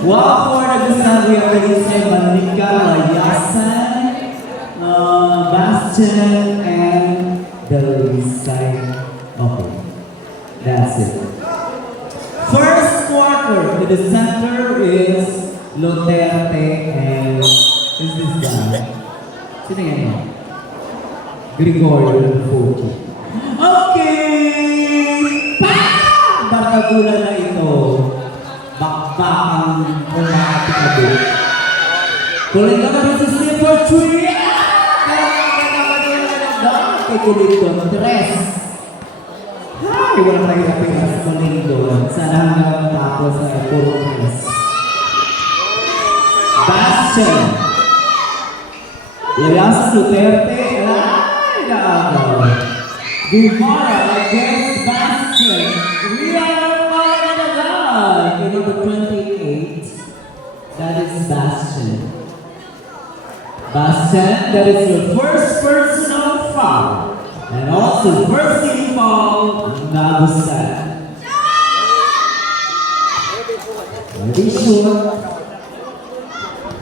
Wow, for nagustuhan ko yung Melissa, Manika, Layasan, Bastian, and Delisay. Okay, that's it. First quarter, in the center is Luterte and is this guy? Sino yan yun? Gregorio Fuji. Okay! Barkagulan na ito. Bakbakang kumakatikado. Kulit ka na sa slipper tree! Kay Kulito, tres. Ay, wala tayo kapira sa Kulito. Sana hanggang tapos sa puro tres. Bastian. Layasan Duterte. Ay, naagaw. Guevara against Bastian. Number 28, that is Bastian. Bastian, that is your first personal foul. And also first team foul, Nagusan. Ready, sure.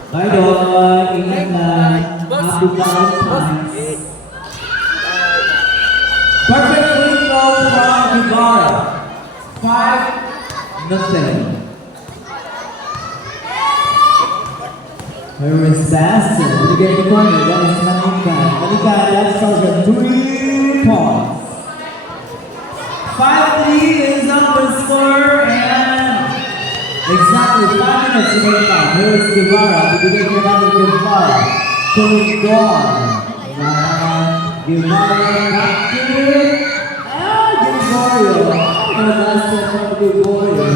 Idol, ingat na. Happy Valentine's. Perfect free throw from Guevara. 5-0. Here is Bastian. You get the corner. That is Manika. Manika, that scores at 3 points. 5-3 is number score and exactly 5 minutes to make time. Here is Guevara. The beginning of another Guevara. Pulling gone. Guevara back to Gregorio. Bastian from Gregorio.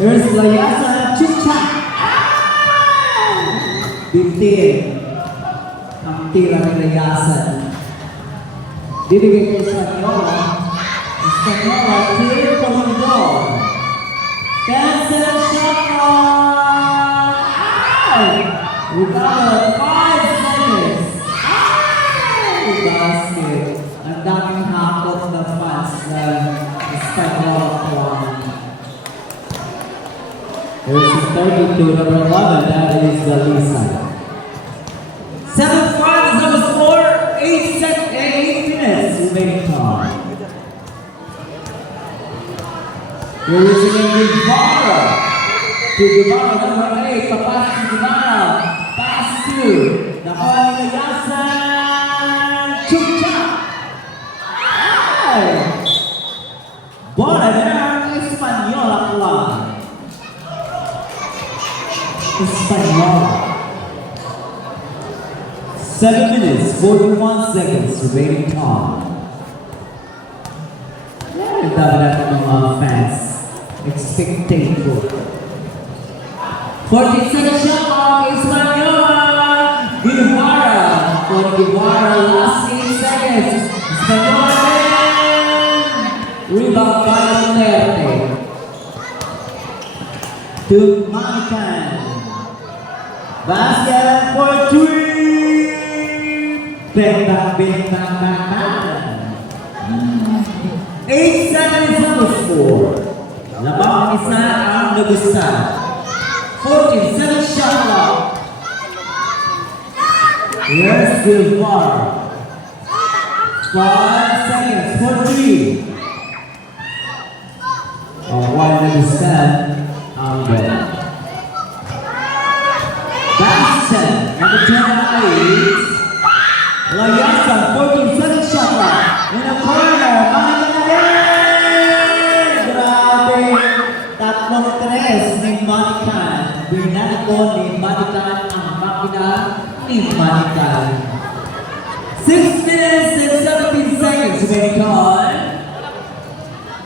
Here's Layasan. Chucha! Bintin. Ang tira ng Layasan. Dibigay kay Espanyola. Espanyola, clear from the goal. Cancel shot clock! Ay! We got 5 seconds. Ay! Basket. Ang daming hakot na fans na Espanyola clock. There's 32, number 11, that is Delisay. 7-5 is number score, 8 minutes remaining time. Here is again Guevara. To Guevara, number 8, papas to Guevara. Pass to, nakuha ni Layasan. Chucha! Ay! Bola na ang Espanyola clock. Espanyola. 7 minutes, 41 seconds remaining time. Ang dami natin ng mga fans. Expectator. 14 seconds shot clock, Espanyola. Guevara. For Guevara, last 8 seconds. Espanyola. Rebound by Duterte. To Manican. Bastian for 3! Bang, bang, bang, bang, bang, bang. 8 seconds on the score. Labang isa ang nagustuhan. 14-7 shot clock. Here's Guevara. 5 seconds for 3. One nagustuhan ang ball. Bastian, number 28. Layasan, 14-7 shot clock. In the corner, Manican again! Grabe! Tatlong tres ni Manican. Binaniko ni Manican ang makina ni Manican. 6 minutes and 17 seconds remaining on.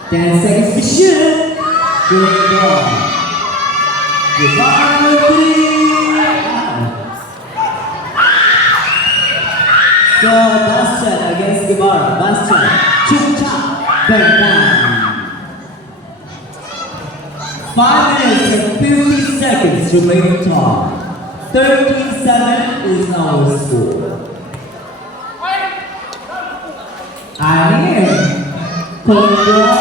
10 seconds to shoot. Good ball. Guevara with 3. So, Bastian against Guevara. Bastian. Chucha. Bang, bang. 5 minutes and 50 seconds remaining time. 13-7 is our score. I'm here. Control.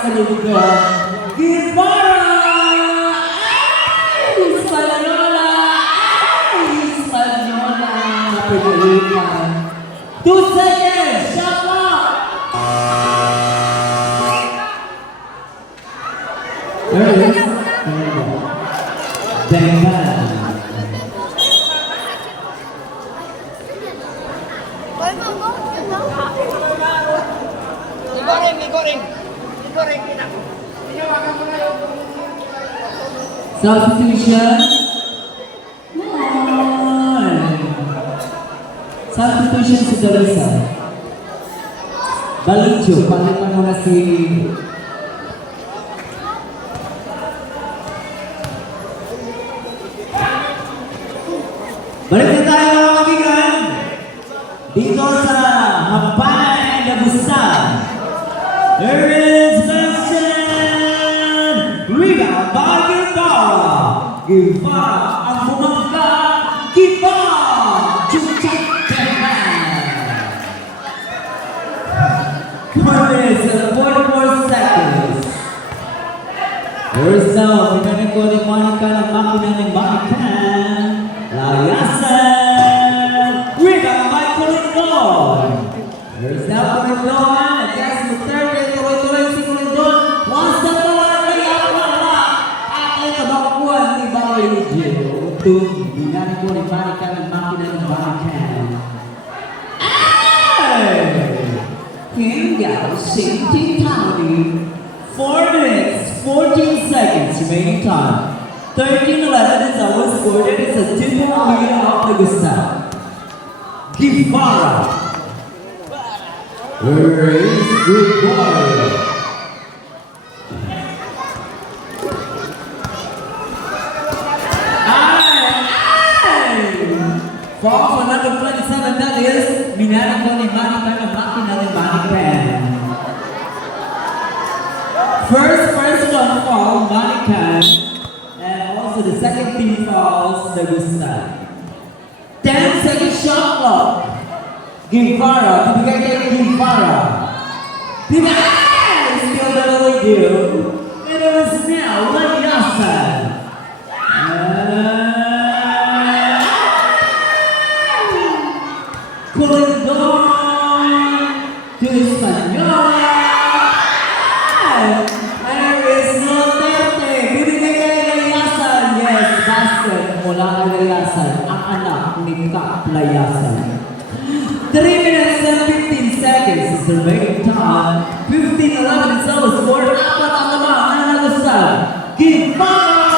sa Liga. Guevara! Ay! Espanola! Ay! Espanola! Napagalitan. 2 seconds! Shot clock! There it is. Bang. Substitution. Substitution si Dorisa. Balucho, palitan mo na si... Balik na tayo mga kaibigan. Dito sa Hampana and Agusta. There is Benson! Rebound by Guevara! Guevara ang bumangga! Guevara! Chuchak Kemban! 4 minutes and 44 seconds. First down, pinanong ko ni Monica ng makina ni Marican. Layasan! Rebound by Colindon! First down, Colindon. Against the third, tuloy-tuloy si Colindon. Once the ball, layup wala. At ay kabakuan ni Barry Gil. Pinanong ko ni Marican ng makina ni Marican. Hingaw, Shinty County. 4 minutes, 14 seconds remaining time. 13-11 is our score. It is a 2-point lead of Augusta. Guevara. Where is Guevara? Fall for number 27, that is Minanaco ni Marican ng makina ni Marican. First personal foul, Marican. Also the second team fouls the Augusta. 10-second shot clock. Guevara, bibigay kay Guevara. Bibigay! Still the way deal. And it was now Layasan. Colindon to Espanola. Mula kay Layasan, ang anak ni Kap Layasan. 3 minutes and 15 seconds is the remaining time. 15-11 is our score. Apat ang naman ang Augusta. Guevara!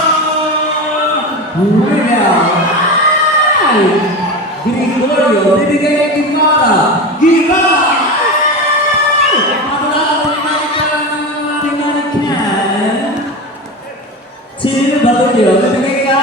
Ay! Gregorio, bibigay kay Guevara. Guevara! Mabula ko ni Marican. Balucho, bibigay ka?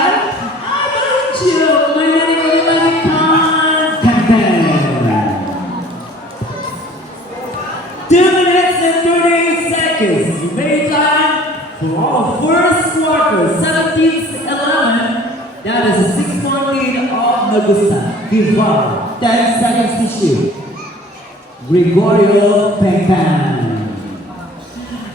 2 minutes and 38 seconds. Remaining time for our first quarter. 17-11. That is a 6-point lead of Augusta. Guevara. 10 seconds to shoot. Gregorio Pengpan.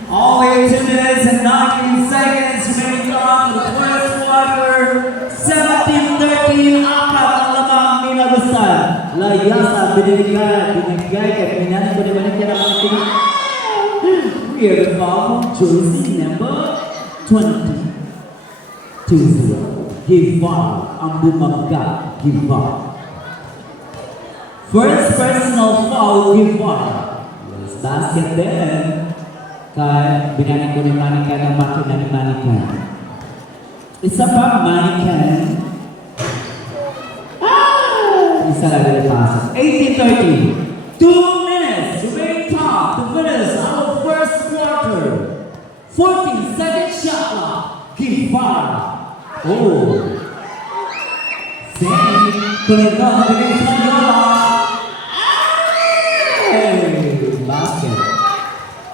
Only 2 minutes and 19 seconds remaining time for the first quarter. 17-13. Apat ang lamang ni Augusta. Layasan, binigay kay Pinanong ko naman kaya naman ito. We are the foul jersey number 20. 2-0. Guevara ang bumangga. Guevara. First personal foul, Guevara. Yes, basket din. Kaya binanong ko ni Marican ang makina ni Marican. Isa pa, Marican. Isa lang yung passes. 18-13. 2 minutes remaining time to finish our first quarter. 14-second shot clock. Guevara. Oh. Same. Colindon against Espanola. Hey! Basket.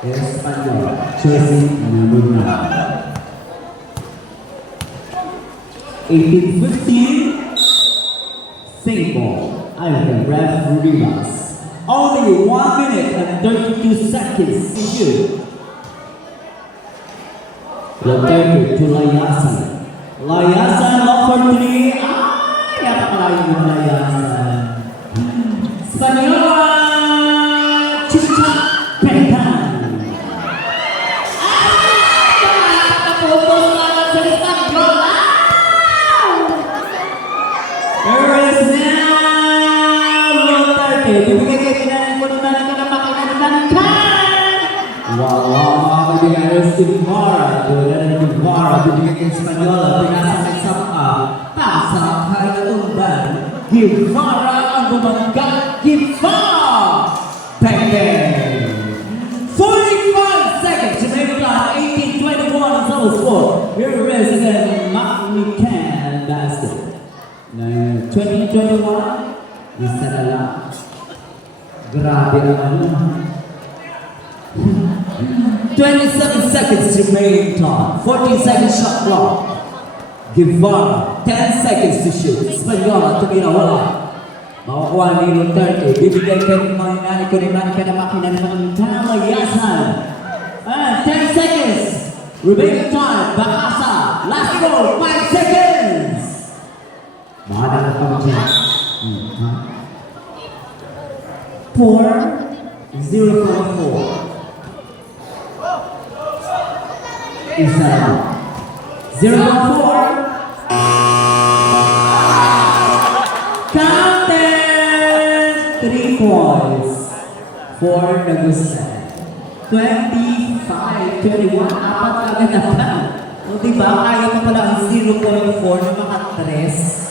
Espanola. Jersey number 9. 18-15. Same ball. I have ref Rivas. Only 1 minute and 32 seconds to shoot. Duterte to Layasan. Layasan off for 3. Ay, napakalayo ng Layasan. Spanyola! Chicha Petan. Bibigay kayo pinanin ko naman ang naman ka! Wow, mga kaibigan, si Mara. Si Mara, bibigay kayo sa Spanyola. Pinasakit sa mga pasang kailangan. Givara ang bumanggat. Givara! Bang! 45 seconds. Jamaica, 18-21 on South Sport. Here is the Macnican basket. 2021. Isa na lang. Grabe ang ano. 27 seconds remaining time. 14 seconds shot clock. Guevara, 10 seconds to shoot. Spanyola, tumira, wala. Makukuha ni Duterte. Bibigay kayo ng mga inani ko ni Manika na makina ng mga Layasan. And 10 seconds. Remaining time. Bakasa. Last goal. 5 seconds. Mahal na pang dyan. 4-0-4. Isa. 0-4. Counted 3 points. 4 nagustuhan. 25-21. Apat agad na pa. O diba, kaya mo pala ang 0.4 na makatres.